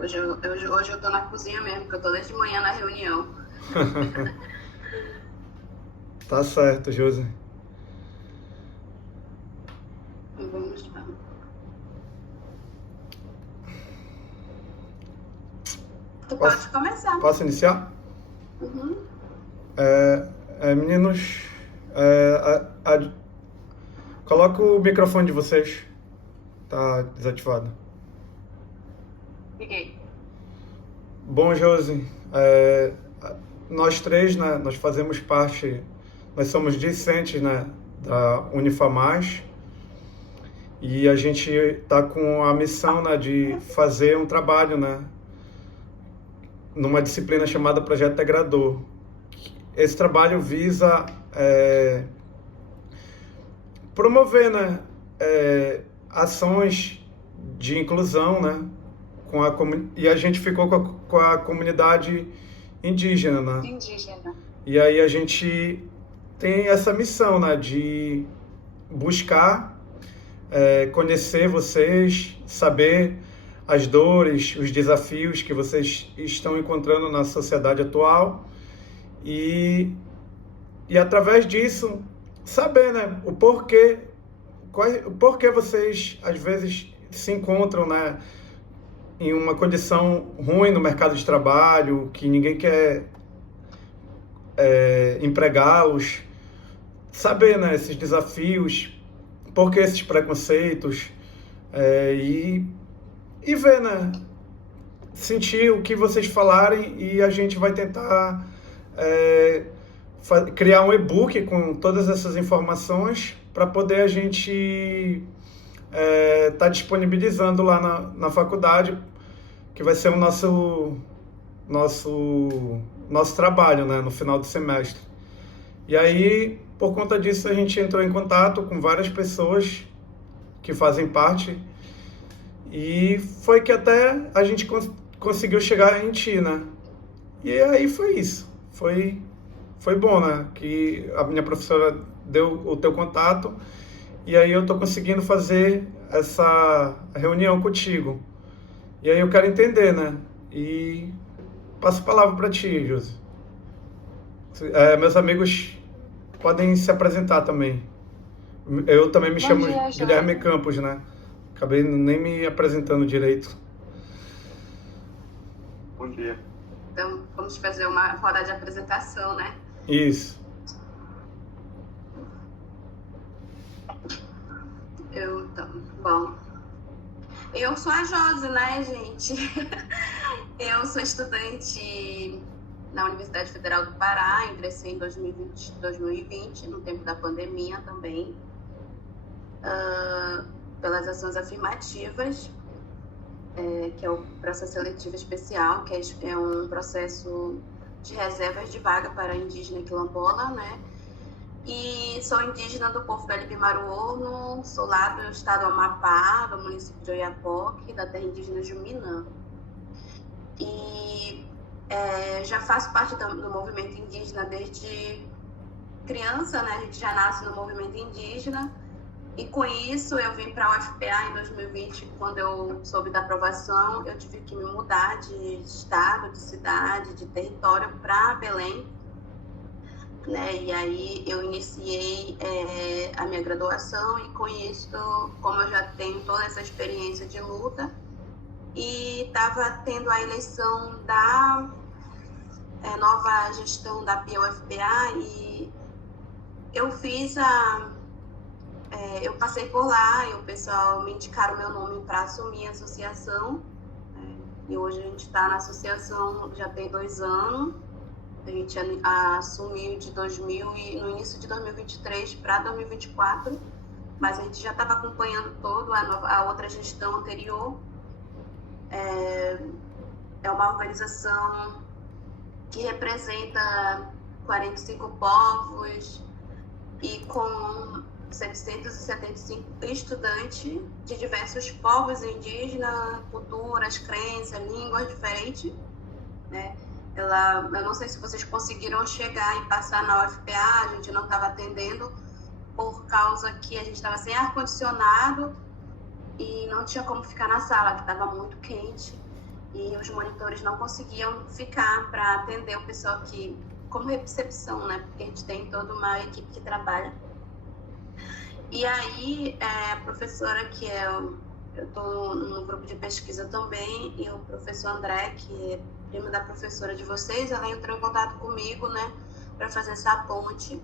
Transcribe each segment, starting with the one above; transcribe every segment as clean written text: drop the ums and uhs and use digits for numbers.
Hoje eu tô na cozinha mesmo, porque eu tô desde manhã na reunião. Tá certo, Josi. Vamos lá. Tu pode Posso, começar. posso iniciar? Uhum. Meninos, é, coloca o microfone de vocês. Tá desativado. Liguei. Bom, Josi, nós três, né, nós fazemos parte, nós somos discentes, né, da Unifamaz, e a gente está com a missão, né, de fazer um trabalho, né, numa disciplina chamada Projeto Integrador. Esse trabalho visa promover, né, ações de inclusão, né, e a gente ficou com a comunidade indígena, né? Indígena. E aí a gente tem essa missão, né, de buscar conhecer vocês, saber as dores, os desafios que vocês estão encontrando na sociedade atual e, e através disso saber, né, o porquê vocês às vezes se encontram, né, em uma condição ruim no mercado de trabalho, que ninguém quer empregá-los, saber, né, esses desafios, por que esses preconceitos, é, e, e ver, né, sentir o que vocês falarem e a gente vai tentar criar um e-book com todas essas informações para poder a gente tá disponibilizando lá na faculdade, que vai ser o nosso trabalho, né, no final do semestre. E aí, por conta disso, a gente entrou em contato com várias pessoas que fazem parte e foi que até a gente conseguiu chegar em ti, né? E aí foi isso. Foi bom, né? Que a minha professora deu o teu contato e aí eu tô conseguindo fazer essa reunião contigo. E aí eu quero entender, né? E passo a palavra para ti, Josi. Meus amigos podem se apresentar também. Eu também me Bom chamo dia, Guilherme Josi. Campos, né? Acabei nem me apresentando direito. Bom dia. Então, vamos fazer uma roda de apresentação, né? Isso. Então, bom. Eu sou a Josi, né, gente? Eu sou estudante na Universidade Federal do Pará, ingressei em 2020, no tempo da pandemia também, pelas ações afirmativas, que é o processo seletivo especial, que é um processo de reservas de vaga para indígena e quilombola, né? E sou indígena do povo Belibimaruono, sou lá do estado do Amapá, do município de Oiapoque, da terra indígena Juminã. E já faço parte do movimento indígena desde criança, né? A gente já nasce no movimento indígena. E com isso eu vim para a UFPA em 2020, quando eu soube da aprovação, eu tive que me mudar de estado, de cidade, de território para Belém, né? E aí eu iniciei a minha graduação e com isso, como eu já tenho toda essa experiência de luta, e estava tendo a eleição da nova gestão da PIA-UFPA e eu fiz eu passei por lá e o pessoal me indicaram o meu nome para assumir a associação, e hoje a gente está na associação já tem 2 anos. A gente assumiu no início de 2023 para 2024, mas a gente já estava acompanhando todo a outra gestão anterior. É uma organização que representa 45 povos e com 775 estudantes de diversos povos indígenas, culturas, crenças, línguas diferentes, né? Eu não sei se vocês conseguiram chegar e passar na UFPA, a gente não estava atendendo por causa que a gente estava sem ar-condicionado e não tinha como ficar na sala, que estava muito quente. e os monitores não conseguiam ficar para atender o pessoal que, como recepção, né? Porque a gente tem toda uma equipe que trabalha. E aí, a professora, que eu estou no grupo de pesquisa também, e o professor André, que é primo da professora de vocês, ela entrou em contato comigo, né, para fazer essa ponte.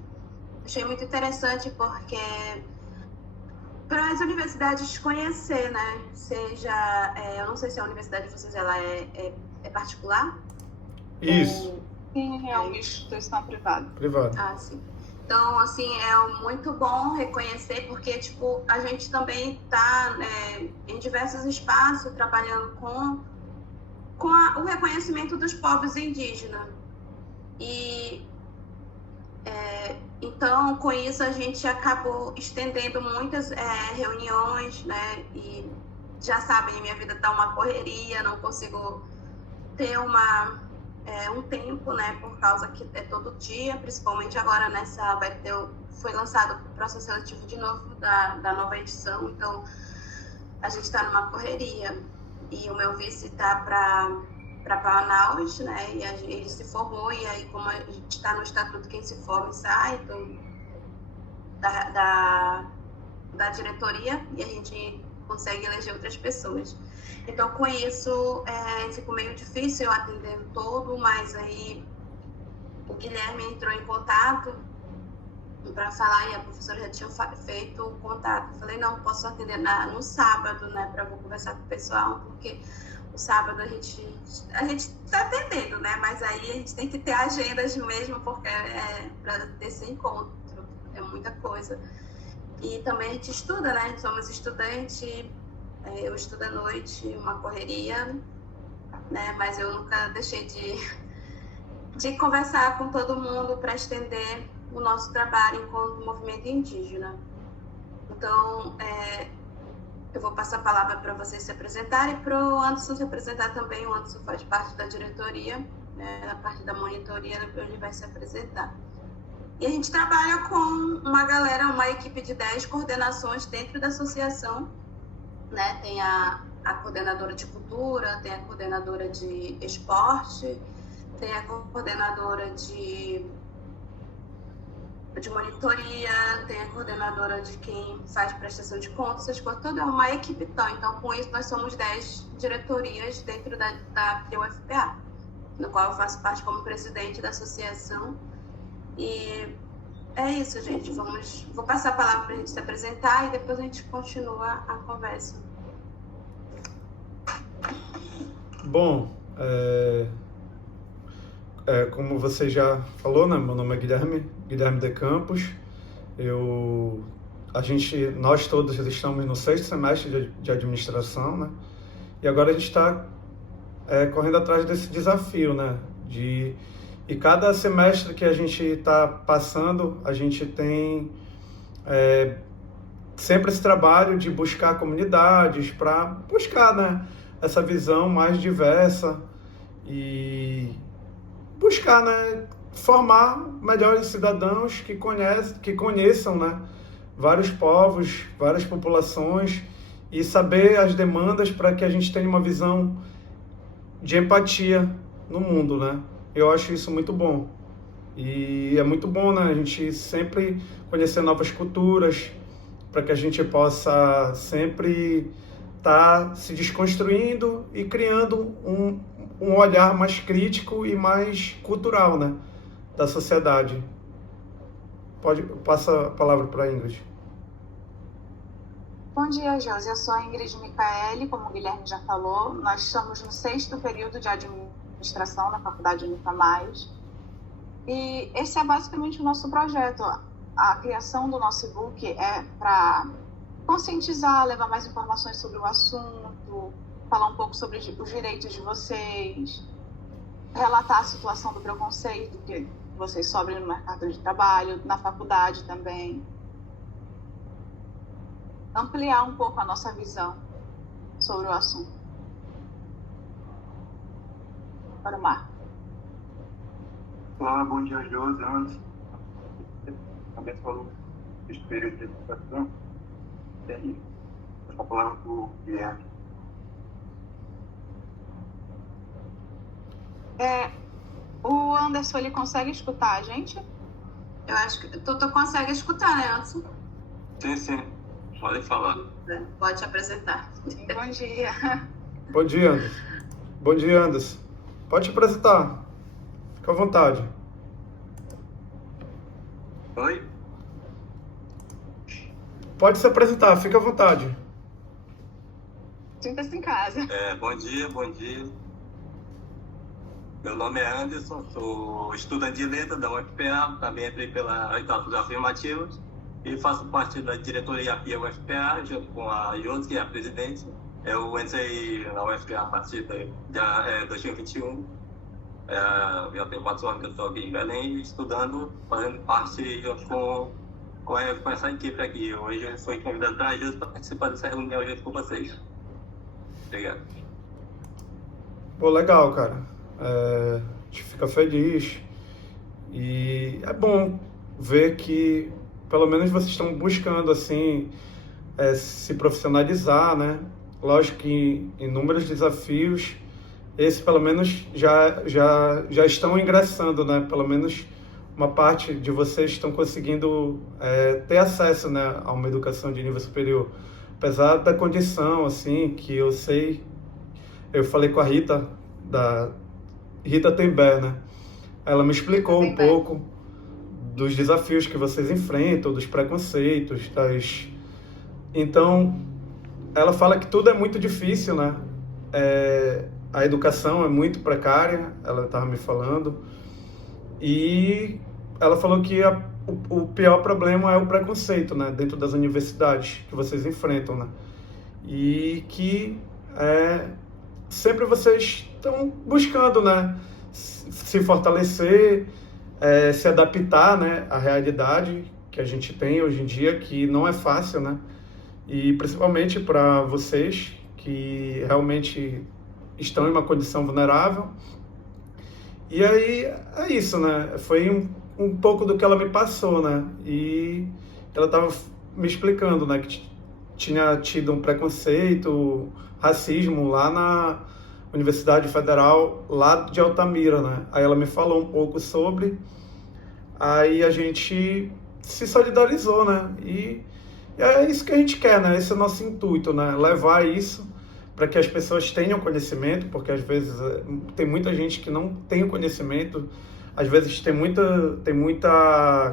Achei muito interessante porque para as universidades conhecer, né, seja, eu não sei se a universidade de vocês ela é particular? Isso. Sim, é uma instituição privada. Privada. Ah, sim. Então, assim, é muito bom reconhecer, porque, tipo, a gente também está em diversos espaços trabalhando com o reconhecimento dos povos indígenas. E, então, com isso, a gente acabou estendendo muitas reuniões, né? E já sabem, minha vida está uma correria, não consigo ter um tempo, né, por causa que é todo dia, principalmente agora foi lançado o processo seletivo de novo da nova edição, então a gente está numa correria e o meu vice está para Manaus, né, e ele se formou, e aí como a gente está no estatuto, quem se forma sai da diretoria, e a gente consegue eleger outras pessoas. Então, com isso, ficou meio difícil eu atender todo, mas aí o Guilherme entrou em contato para falar, e a professora já tinha feito o contato. Eu falei, não, posso atender no sábado, né, para eu conversar com o pessoal, porque o sábado a gente está atendendo, né, mas aí a gente tem que ter agendas mesmo, porque para ter esse encontro, é muita coisa. E também a gente estuda, né, somos estudantes. Eu estudo à noite, uma correria, né? Mas eu nunca deixei de conversar com todo mundo para estender o nosso trabalho enquanto movimento indígena. Então, eu vou passar a palavra para vocês se apresentarem e para o Anderson se apresentar também. O Anderson faz parte da diretoria, né? Na parte da monitoria, ele vai se apresentar. E a gente trabalha com uma equipe de 10 coordenações dentro da associação, né? Tem a coordenadora de cultura, tem a coordenadora de esporte, tem a coordenadora de monitoria, tem a coordenadora de quem faz prestação de contas, essas coisas, toda é uma equipe. Então, com isso, nós somos 10 diretorias dentro da UFPA, no qual eu faço parte como presidente da associação. E é isso, gente. Vou passar a palavra para a gente se apresentar e depois a gente continua a conversa. Bom, como você já falou, né? Meu nome é Guilherme de Campos. Nós todos estamos no 6º semestre de administração, né? E agora a gente está correndo atrás desse desafio, né? E cada semestre que a gente está passando, a gente tem sempre esse trabalho de buscar comunidades para buscar, né, essa visão mais diversa e buscar, né, formar melhores cidadãos que conheçam, né, vários povos, várias populações e saber as demandas para que a gente tenha uma visão de empatia no mundo, né? Eu acho isso muito bom. E é muito bom, né, a gente sempre conhecer novas culturas, para que a gente possa sempre estar se desconstruindo e criando um olhar mais crítico e mais cultural, né, da sociedade. Passa a palavra para a Ingrid. Bom dia, Josi. Eu sou a Ingrid Micaeli, como o Guilherme já falou. Nós estamos no 6º período de administração na Faculdade Unifamais. E esse é basicamente o nosso projeto. A criação do nosso e-book é para conscientizar, levar mais informações sobre o assunto, falar um pouco sobre os direitos de vocês, relatar a situação do preconceito que vocês sofrem no mercado de trabalho, na faculdade também. Ampliar um pouco a nossa visão sobre o assunto. Para o Marco. Olá, bom dia, Josi. Antes, também falou desse período de educação. E aí, a palavra para o Guilherme. O Anderson, ele consegue escutar a gente? Eu acho que tu consegue escutar, né, Anderson? Sim. Pode falar. Pode te apresentar. Bom dia. Bom dia, Anderson. Bom dia, Anderson. Pode te apresentar. Fica à vontade. Oi? Pode se apresentar, fica à vontade. Sinta-se em casa. Bom dia. Meu nome é Anderson, sou estudante de letras da UFPA, também entrei pela oitava afirmativas e faço parte da diretoria PIA UFPA, junto com a Yos, que é a presidente. Eu entrei na UFPA a partir de 2021. Já tenho 4 anos que eu estou aqui em Belém, estudando, fazendo parte junto com essa equipe aqui. Hoje eu fui convidado para participar dessa reunião junto com vocês. Obrigado. Pô, legal, cara. A gente fica feliz e é bom ver que pelo menos vocês estão buscando assim se profissionalizar, né? Lógico que inúmeros desafios, esse pelo menos já estão ingressando, né? Pelo menos uma parte de vocês estão conseguindo ter acesso, né, a uma educação de nível superior, apesar da condição assim que eu sei. Eu falei com a Rita Tember, né? Ela me explicou um pouco dos desafios que vocês enfrentam, dos preconceitos, Então, ela fala que tudo é muito difícil, né? A educação é muito precária, ela estava me falando. E ela falou que o pior problema é o preconceito, né? Dentro das universidades que vocês enfrentam, né? E que sempre vocês estão buscando, né, se fortalecer, se adaptar, né, à realidade que a gente tem hoje em dia, que não é fácil, né, e principalmente para vocês que realmente estão em uma condição vulnerável. E aí é isso, né, foi um pouco do que ela me passou, né, e ela estava me explicando, né, que tinha tido um preconceito, racismo lá na Universidade Federal lá de Altamira, né? Aí ela me falou um pouco sobre, aí a gente se solidarizou, né? E é isso que a gente quer, né? Esse é o nosso intuito, né? Levar isso para que as pessoas tenham conhecimento, porque às vezes tem muita gente que não tem o conhecimento, às vezes tem muita,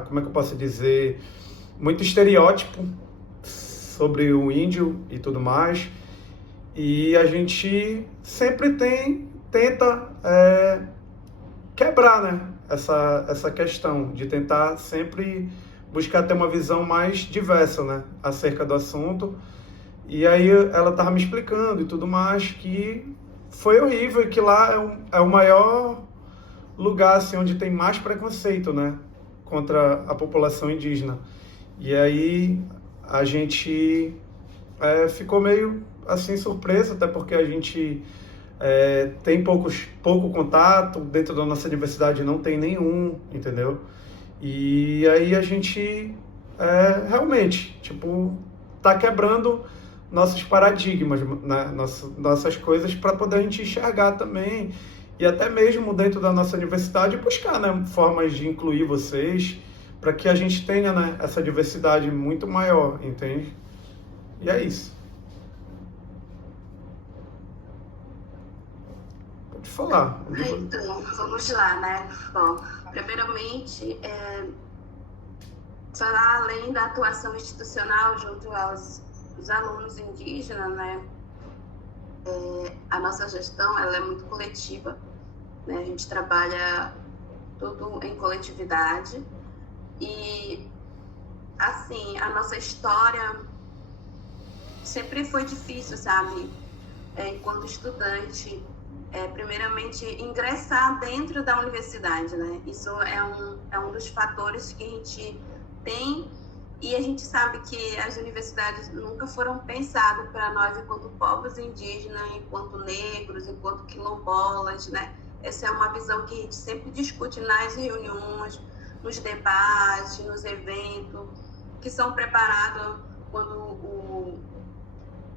como é que eu posso dizer, muito estereótipo sobre o índio e tudo mais. E a gente sempre tenta quebrar, né, essa questão de tentar sempre buscar ter uma visão mais diversa, né, acerca do assunto. E aí ela estava me explicando e tudo mais, que foi horrível e que lá é o maior lugar assim, onde tem mais preconceito, né, contra a população indígena. E aí a gente ficou meio assim surpreso, até porque a gente tem pouco contato, dentro da nossa universidade não tem nenhum, entendeu? E aí a gente realmente, tipo, tá quebrando nossos paradigmas, né? Nossas coisas, para poder a gente enxergar também, e até mesmo dentro da nossa universidade buscar, né, formas de incluir vocês, para que a gente tenha, né, essa diversidade muito maior, entende? E é isso. Pode falar. Então, vamos lá, né? Bom, primeiramente, falar além da atuação institucional junto aos alunos indígenas, né? A nossa gestão, ela é muito coletiva, né? A gente trabalha tudo em coletividade e, assim, a nossa história sempre foi difícil, sabe? Enquanto estudante, primeiramente, ingressar dentro da universidade, né? Isso é um dos fatores que a gente tem, e a gente sabe que as universidades nunca foram pensadas para nós enquanto povos indígenas, enquanto negros, enquanto quilombolas, né? Essa é uma visão que a gente sempre discute nas reuniões, nos debates, nos eventos, que são preparados quando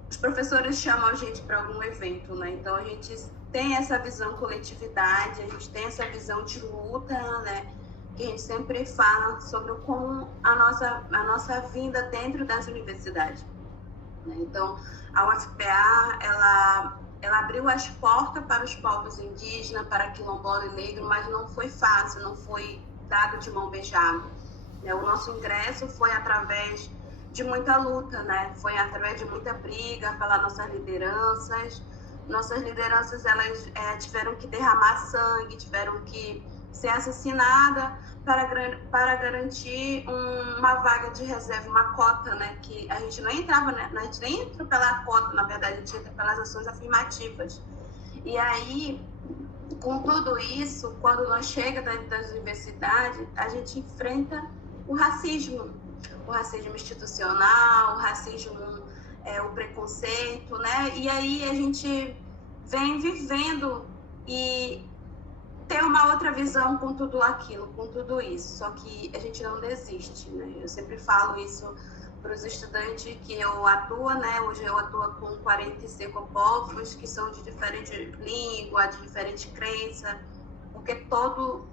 os professores chamam a gente para algum evento, né? Então a gente tem essa visão coletividade, a gente tem essa visão de luta, né? Que a gente sempre fala sobre como a nossa vinda dentro das universidades. Né? Então, a UFPA, ela abriu as portas para os povos indígenas, para quilombola e negro, mas não foi fácil, não foi dado de mão beijada. O nosso ingresso foi através de muita luta, né? Foi através de muita briga pelas nossas lideranças. Nossas lideranças, elas tiveram que derramar sangue, tiveram que ser assassinadas para garantir uma vaga de reserva, uma cota, né? Que a gente não entrava, né? A gente nem entra pela cota, na verdade, a gente entra pelas ações afirmativas. E aí, com tudo isso, quando nós chegamos dentro das universidades, a gente enfrenta o racismo institucional, o racismo, o preconceito, né? E aí a gente vem vivendo e ter uma outra visão com tudo aquilo, com tudo isso. Só que a gente não desiste, né? Eu sempre falo isso para os estudantes que eu atuo, né? Hoje eu atuo com 45 povos que são de diferente língua, de diferente crença, porque todo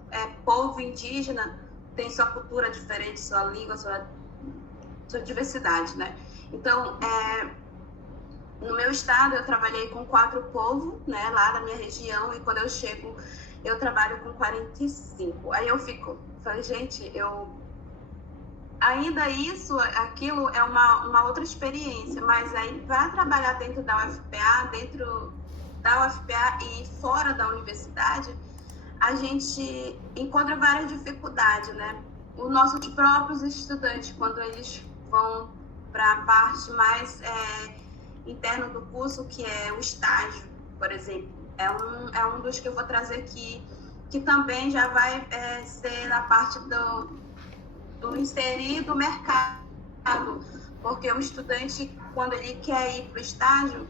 povo indígena tem sua cultura diferente, sua língua, sua diversidade, né? Então, no meu estado, eu trabalhei com 4 povos, né, lá da minha região, e quando eu chego, eu trabalho com 45. Aí eu falei, gente, ainda aquilo é uma outra experiência, mas aí para trabalhar dentro da UFPA e fora da universidade, a gente encontra várias dificuldades, né? Os nossos próprios estudantes, quando eles vão para a parte mais interna do curso, que é o estágio, por exemplo, é um dos que eu vou trazer aqui, que também já vai ser na parte do inserir do mercado, porque o estudante, quando ele quer ir para o estágio,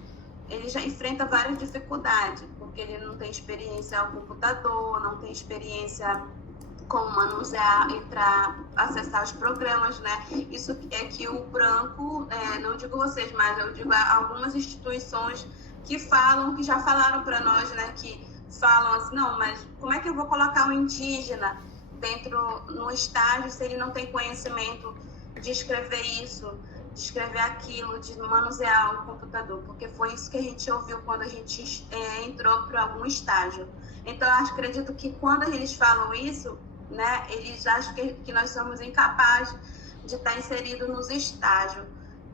ele já enfrenta várias dificuldades, porque ele não tem experiência ao computador, não tem experiência como manusear, acessar os programas, né? Isso é que o branco, não digo vocês, mas eu digo algumas instituições que já falaram para nós, né? Que falam assim, não, mas como é que eu vou colocar um indígena no estágio se ele não tem conhecimento de escrever isso, de escrever aquilo, de manusear o computador? Porque foi isso que a gente ouviu quando a gente entrou para algum estágio. Então, eu acredito que quando eles falam isso, né, eles acham que nós somos incapazes de estar inseridos nos estágios.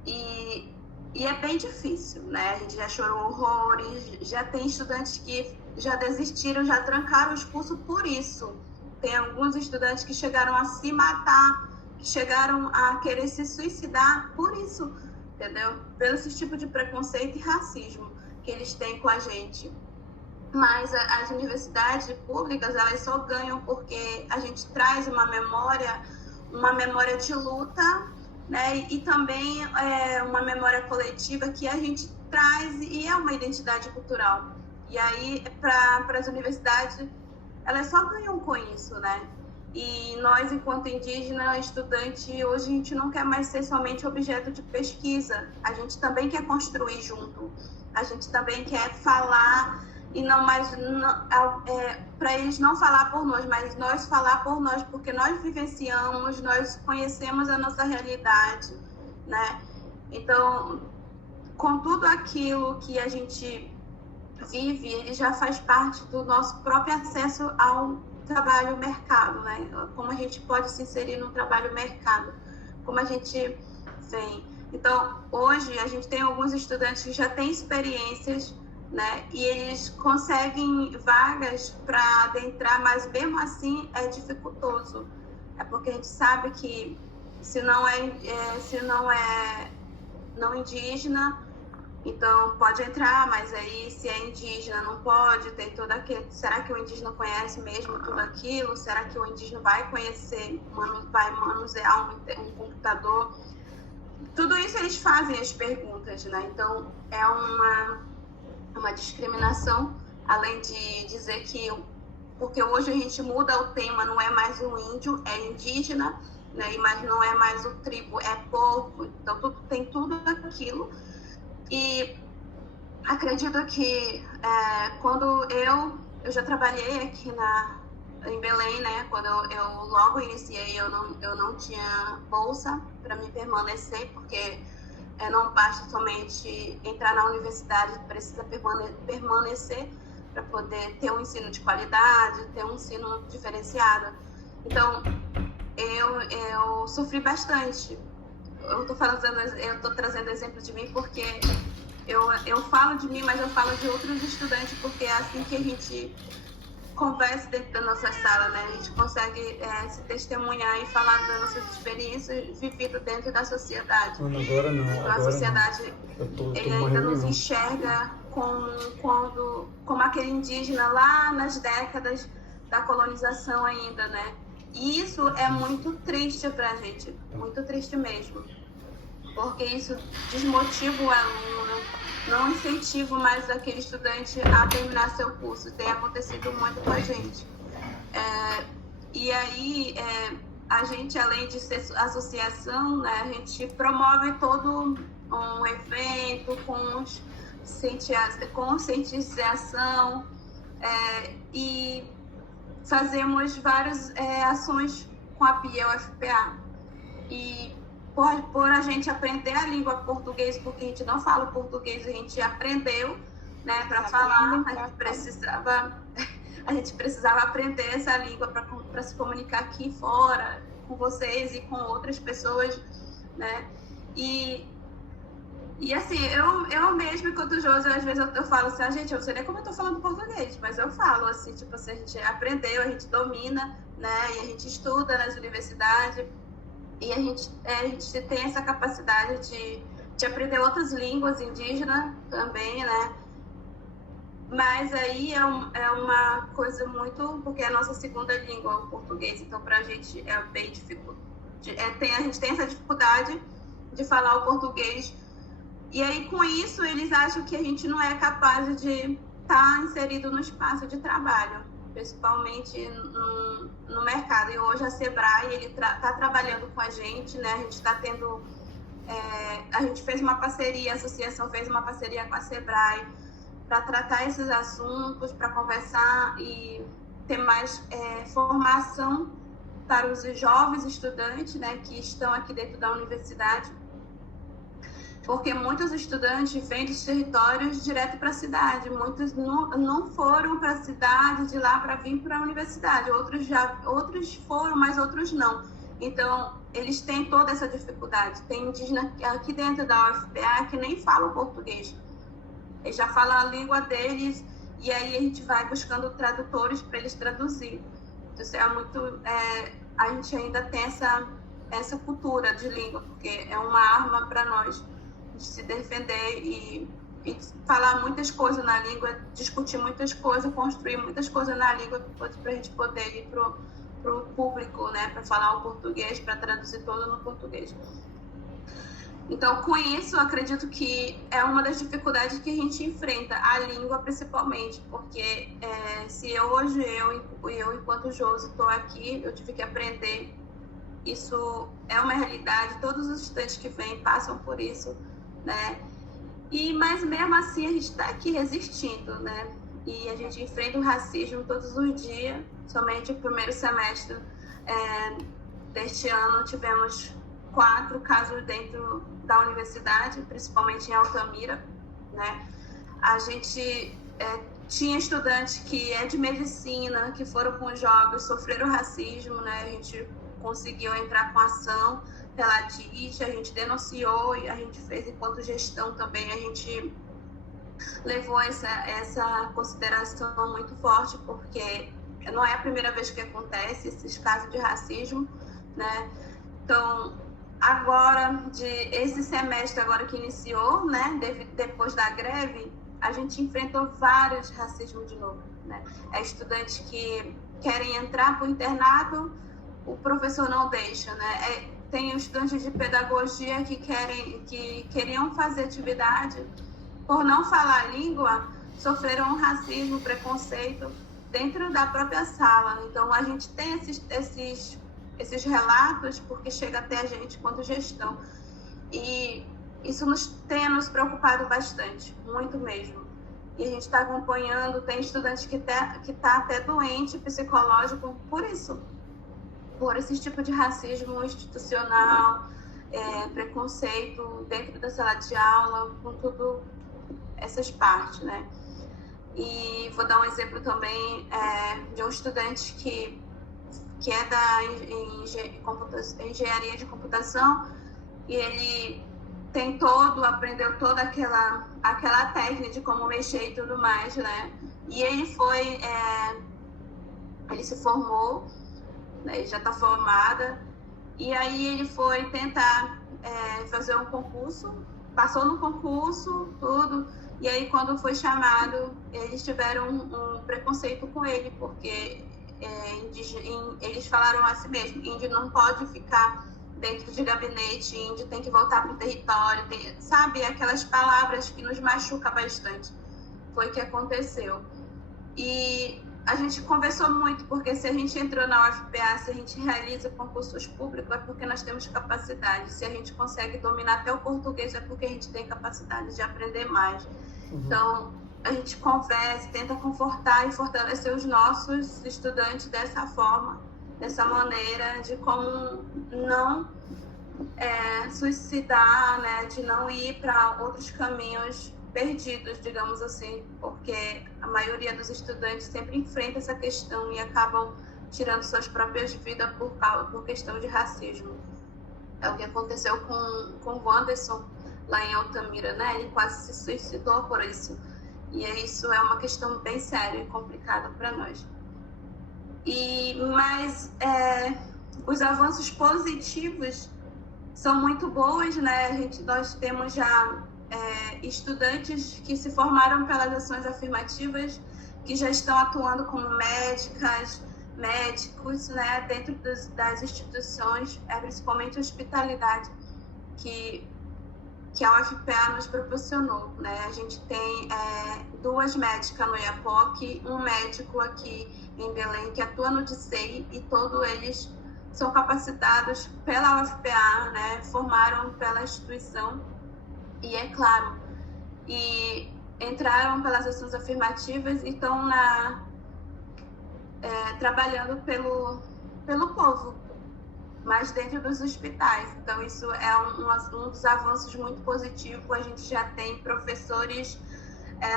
E é bem difícil, né? A gente já chorou horrores, já tem estudantes que já desistiram, já trancaram os cursos por isso. Tem alguns estudantes que chegaram a se matar, que chegaram a querer se suicidar por isso, entendeu? Pelo esse tipo de preconceito e racismo que eles têm com a gente. Mas as universidades públicas, elas só ganham porque a gente traz uma memória de luta, né? E também uma memória coletiva que a gente traz e é uma identidade cultural. E aí, para as universidades, elas só ganham com isso, né? E nós, enquanto indígena, estudante, hoje a gente não quer mais ser somente objeto de pesquisa. A gente também quer construir junto. A gente também quer falar, e não mais para eles não falar por nós, mas nós falar por nós, porque nós vivenciamos, nós conhecemos a nossa realidade, né? Então, com tudo aquilo que a gente vive, ele já faz parte do nosso próprio acesso ao trabalho mercado, né? Como a gente pode se inserir no trabalho mercado, como a gente vem. Então, hoje a gente tem alguns estudantes que já têm experiências, né? E eles conseguem vagas para adentrar, mas mesmo assim é dificultoso. É porque a gente sabe que se não é não indígena, então pode entrar, mas aí se é indígena não pode, tem todo aquele... Será que o indígena conhece mesmo tudo aquilo? Será que o indígena vai conhecer, vai manusear um computador? Tudo isso eles fazem as perguntas, né? Então é uma discriminação, além de dizer que... Porque hoje a gente muda o tema, não é mais o índio, é indígena, né? Mas não é mais o tribo, é povo. Então tem tudo aquilo. E acredito que quando eu já trabalhei aqui em Belém, né? Quando eu logo iniciei, eu não tinha bolsa para me permanecer, porque não basta somente entrar na universidade, precisa permanecer para poder ter um ensino de qualidade, ter um ensino diferenciado. Então, eu sofri bastante. Eu estou trazendo exemplo de mim porque eu falo de mim, mas eu falo de outros estudantes, porque é assim que a gente conversa dentro da nossa sala, né? A gente consegue se testemunhar e falar das nossas experiências vividas dentro da sociedade. Agora não. A sociedade ainda nos enxerga como aquele indígena lá nas décadas da colonização ainda, né? E isso é muito triste pra gente, muito triste mesmo, porque isso desmotiva o aluno, não incentiva mais aquele estudante a terminar seu curso. Tem acontecido muito com a gente. E aí, a gente, além de ser associação, né, a gente promove todo um evento com conscientização e fazemos várias ações com a PIA UFPA. E por a gente aprender a língua portuguesa, porque a gente não fala português, a gente aprendeu, né, para falar, a gente precisava aprender essa língua para se comunicar aqui fora, com vocês e com outras pessoas, né? E assim, eu mesma, enquanto Josi, às vezes eu falo assim, gente, eu não sei nem como eu tô falando português, mas eu falo assim, tipo assim, a gente aprendeu, a gente domina, né? E a gente estuda nas universidades, e a gente tem essa capacidade de aprender outras línguas indígenas também, né? Mas aí é uma coisa muito... Porque é a nossa segunda língua, o português, então pra gente é bem difícil. A gente tem essa dificuldade de falar o português. E aí, com isso, eles acham que a gente não é capaz de estar inserido no espaço de trabalho, principalmente no mercado. E hoje a Sebrae, ele está trabalhando com a gente, né? A gente está tendo... a gente fez uma parceria, a associação fez uma parceria com a Sebrae para tratar esses assuntos, para conversar e ter mais formação para os jovens estudantes, né, que estão aqui dentro da universidade, porque muitos estudantes vêm dos territórios direto para a cidade, muitos não foram para a cidade de lá para vir para a universidade, outros foram, mas outros não. Então, eles têm toda essa dificuldade. Tem indígena aqui dentro da UFPA que nem falam português. Eles já falam a língua deles e aí a gente vai buscando tradutores para eles traduzir. Então, isso é muito... a gente ainda tem essa cultura de língua, porque é uma arma para nós de se defender e falar muitas coisas na língua, discutir muitas coisas, construir muitas coisas na língua para a gente poder ir para o público, né, para falar o português, para traduzir todo no português. Então, com isso, eu acredito que é uma das dificuldades que a gente enfrenta, a língua principalmente, porque se hoje eu enquanto Josi, estou aqui, eu tive que aprender, isso é uma realidade, todos os estudantes que vêm passam por isso, né? Mas mesmo assim a gente está aqui resistindo, né? E a gente enfrenta o racismo todos os dias. Somente o primeiro semestre deste ano tivemos 4 casos dentro da universidade, principalmente em Altamira, né? A gente tinha estudantes que de medicina, que foram com os jogos, sofreram racismo, né? A gente conseguiu entrar com ação pela DIT, a gente denunciou e a gente fez enquanto gestão também, a gente levou essa consideração muito forte, porque não é a primeira vez que acontece esses casos de racismo, né? Então, agora, esse semestre agora que iniciou, né, depois da greve, a gente enfrentou vários racismos de novo, né? Estudantes que querem entrar para o internato, o professor não deixa, né? Tem estudantes de pedagogia que queriam fazer atividade, por não falar a língua, sofreram racismo, preconceito dentro da própria sala. Então, a gente tem esses relatos, porque chega até a gente quanto gestão. E isso tenha nos preocupado bastante, muito mesmo. E a gente está acompanhando, tem estudante que está até doente psicológico por isso, por esse tipo de racismo institucional, preconceito dentro da sala de aula, com tudo essas partes, né? E vou dar um exemplo também de um estudante que é da engenharia de computação, e ele aprendeu toda aquela técnica de como mexer e tudo mais, né? E ele se formou, né? Ele já está formada, e aí ele foi tentar fazer um concurso, passou no concurso, tudo, e aí quando foi chamado, eles tiveram um preconceito com ele, porque eles falaram assim mesmo: índio não pode ficar dentro de gabinete, índio tem que voltar para o território, sabe? Aquelas palavras que nos machucam bastante. Foi o que aconteceu. E a gente conversou muito, porque se a gente entrou na UFPA, se a gente realiza concursos públicos, é porque nós temos capacidade. Se a gente consegue dominar até o português, é porque a gente tem capacidade de aprender mais. Uhum. Então, a gente conversa, tenta confortar e fortalecer os nossos estudantes dessa forma, dessa maneira, de como não suicidar, né, de não ir para outros caminhos perdidos, digamos assim, porque a maioria dos estudantes sempre enfrenta essa questão e acabam tirando suas próprias vidas por questão de racismo. É o que aconteceu com o Wanderson lá em Altamira, né? Ele quase se suicidou por isso. E isso é uma questão bem séria e complicada para nós. Mas os avanços positivos são muito bons, né? Nós temos já estudantes que se formaram pelas ações afirmativas, que já estão atuando como médicos, né? Dentro das instituições, principalmente a hospitalidade, que a UFPA nos proporcionou, né? A gente tem 2 médicas no Iapoque, um médico aqui em Belém que atua no DICEI, e todos eles são capacitados pela UFPA, né? Formaram pela instituição, e é claro, e entraram pelas ações afirmativas e estão trabalhando pelo povo, mas dentro dos hospitais. Então, isso é um dos avanços muito positivos. A gente já tem professores,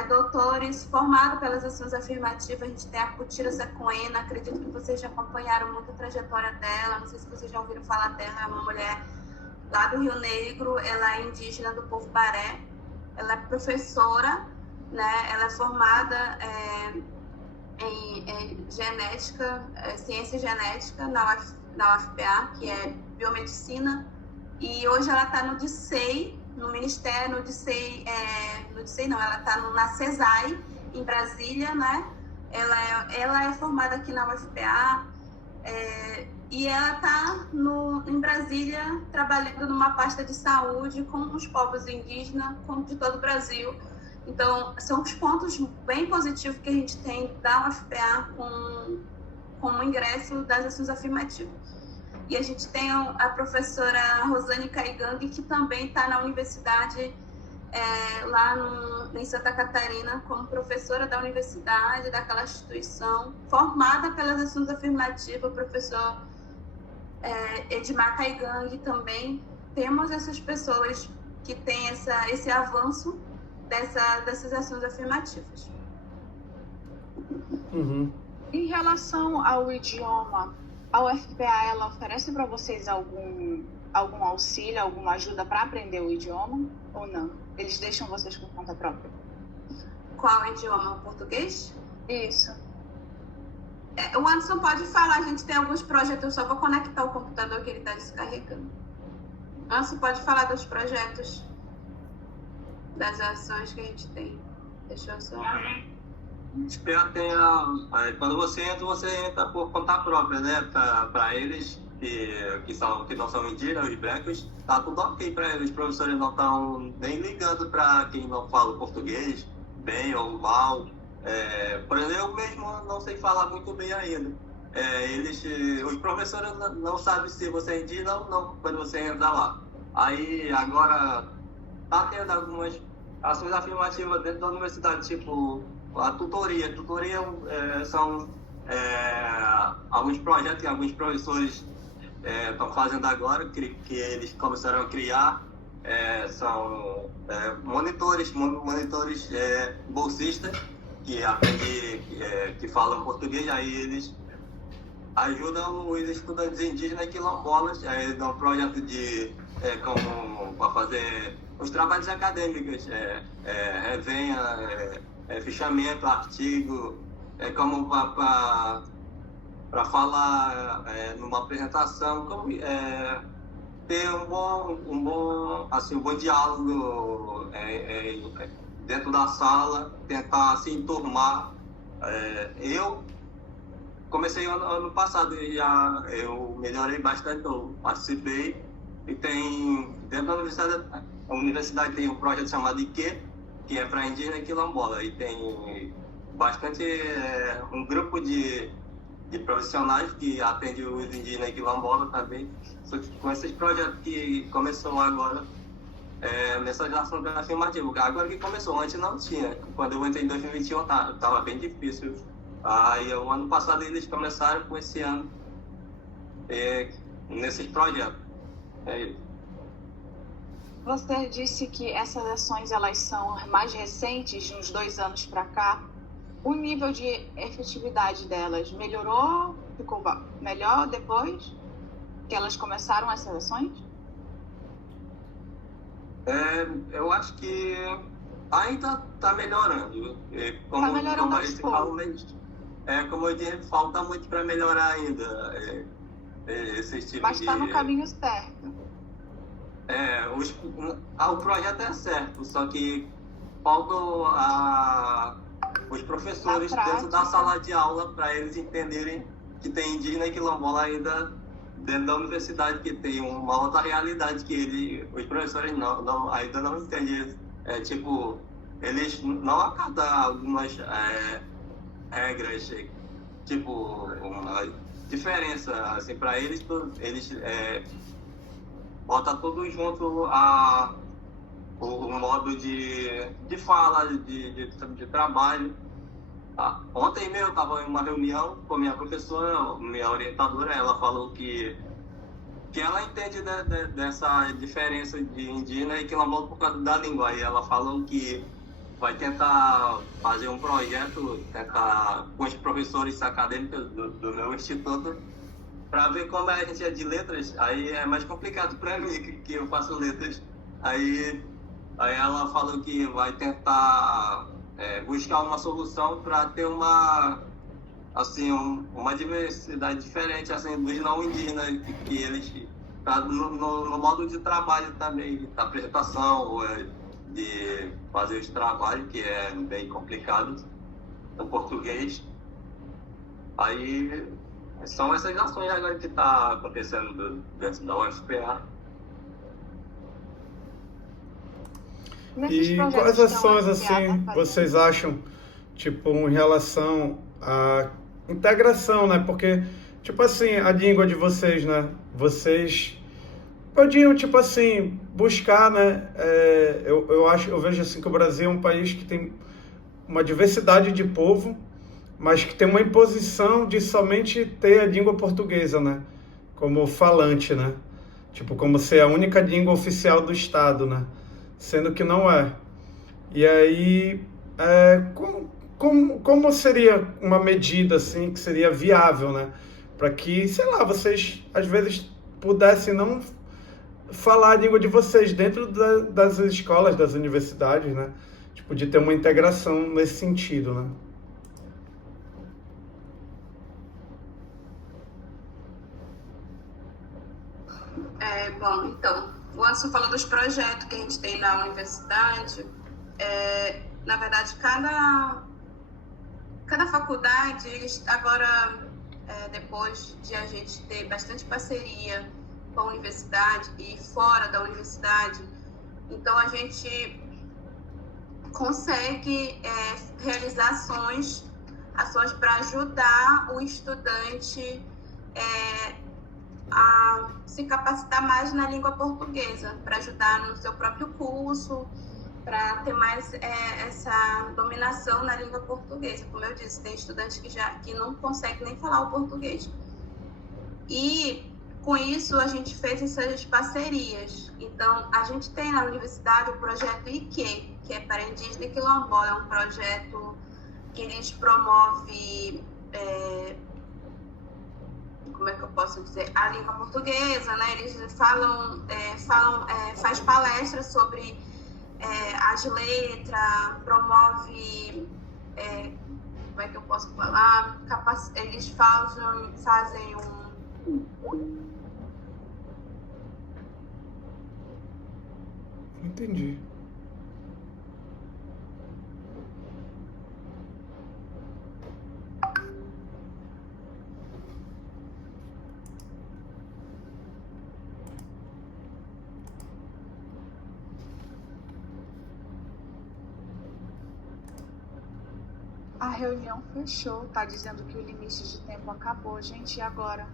doutores formados pelas ações afirmativas. A gente tem a Cutira Secoena, acredito que vocês já acompanharam muito a trajetória dela, não sei se vocês já ouviram falar dela. É uma mulher lá do Rio Negro, ela é indígena do povo Baré, ela é professora, né? Ela é formada em genética, ciência genética na UFPA, que é biomedicina, e hoje ela está no DICEI, no Ministério, no DICEI não, ela está na CESAI, em Brasília, né? Ela é formada aqui na UFPA, e ela está em Brasília trabalhando numa pasta de saúde com os povos indígenas de todo o Brasil. Então, são os pontos bem positivos que a gente tem da UFPA com o ingresso das ações afirmativas. E a gente tem a professora Rosane Caigang, que também está na universidade lá em Santa Catarina, como professora da universidade, daquela instituição, formada pelas ações afirmativas, o professor Edmar Caigang também. Temos essas pessoas que têm esse avanço dessas ações afirmativas. Uhum. Em relação ao idioma, a UFPA ela oferece para vocês algum auxílio, alguma ajuda para aprender o idioma ou não? Eles deixam vocês por conta própria? Qual idioma? O português? Isso. O Anderson pode falar, a gente tem alguns projetos, eu só vou conectar o computador que ele está descarregando. Anderson pode falar dos projetos, das ações que a gente tem. Deixa eu só... UFPA tem quando você entra por conta própria, né? Para eles que não são indígenas, os brancos, tá tudo ok para eles. Os professores não estão nem ligando para quem não fala português, bem ou mal. Por exemplo, eu mesmo não sei falar muito bem ainda. Os professores não sabem se você é indígena ou não quando você entra lá. Aí agora está tendo algumas ações afirmativas dentro da universidade, tipo a tutoria. São alguns projetos que alguns professores estão fazendo agora, que eles começaram a criar. São monitores bolsistas que aprendem, que falam português, aí eles ajudam os estudantes indígenas quilombolas, aí dão um projeto como para fazer os trabalhos acadêmicos, resenha, fichamento, artigo, como para falar numa apresentação, como ter um bom diálogo dentro da sala, tentar se enturmar. Eu comecei ano passado e eu melhorei bastante, eu participei e tem dentro da universidade, a universidade tem um projeto chamado IQ, que é para indígena e quilombola, e tem bastante um grupo de profissionais que atendem os indígenas e quilombola também. Só que com esses projetos que começou agora, mensageação afirmativa, agora que começou, antes não tinha. Quando eu entrei em 2021 estava bem difícil. Aí o ano passado eles começaram com esse ano nesses projetos. Você disse que essas ações elas são mais recentes, de uns 2 anos para cá. O nível de efetividade delas melhorou? Ficou melhor depois que elas começaram essas ações? Eu acho que ainda está melhorando. Está melhorando aos poucos. Como eu disse, falta muito para melhorar ainda esse tipo Mas está no caminho certo. O projeto é certo, só que faltam os professores dentro da sala de aula para eles entenderem que tem indígena e quilombola ainda dentro da universidade, que tem uma outra realidade que os professores ainda não entendem. Eles não acatam algumas regras, tipo, uma diferença, assim, para eles botam tudo junto o modo de fala, de trabalho. Ontem mesmo eu estava em uma reunião com minha professora, minha orientadora, ela falou que ela entende dessa diferença de indígena e quilombola por causa da língua. E ela falou que vai tentar fazer um projeto, com os professores acadêmicos do meu instituto, para ver como a gente é de letras. Aí é mais complicado para mim, que eu faço letras. Aí ela falou que vai tentar buscar uma solução para ter uma diversidade diferente assim, dos não indígenas, que eles no modo de trabalho também, da apresentação, de fazer os trabalhos, que é bem complicado no português. Aí são essas ações agora que está acontecendo dentro da UFPA. E quais ações assim vocês acham, tipo, em relação à integração, né? Porque, tipo assim, a língua de vocês, né? Vocês podiam, tipo assim, buscar, né? Eu vejo assim que o Brasil é um país que tem uma diversidade de povo, mas que tem uma imposição de somente ter a língua portuguesa, né? Como falante, né? Tipo, como ser a única língua oficial do Estado, né? Sendo que não é. E aí, como seria uma medida assim que seria viável, né? Para que, sei lá, vocês às vezes pudessem não falar a língua de vocês dentro das escolas, das universidades, né? Tipo, de ter uma integração nesse sentido, né? Bom, então, o Anderson falou dos projetos que a gente tem na universidade. Na verdade, cada faculdade, eles agora, depois de a gente ter bastante parceria com a universidade e fora da universidade, então a gente consegue realizar ações para ajudar o estudante a se capacitar mais na língua portuguesa, para ajudar no seu próprio curso, para ter mais essa dominação na língua portuguesa. Como eu disse, tem estudantes que não conseguem nem falar o português. E com isso a gente fez essas parcerias. Então, a gente tem na universidade o projeto IQ, que é para indígena e quilombola. É um projeto que eles promovem, como é que eu posso dizer, a língua portuguesa, né? Eles faz palestras sobre as letras, promove, como é que eu posso falar, eles fazem Entendi. A reunião fechou, tá dizendo que o limite de tempo acabou, gente, e agora?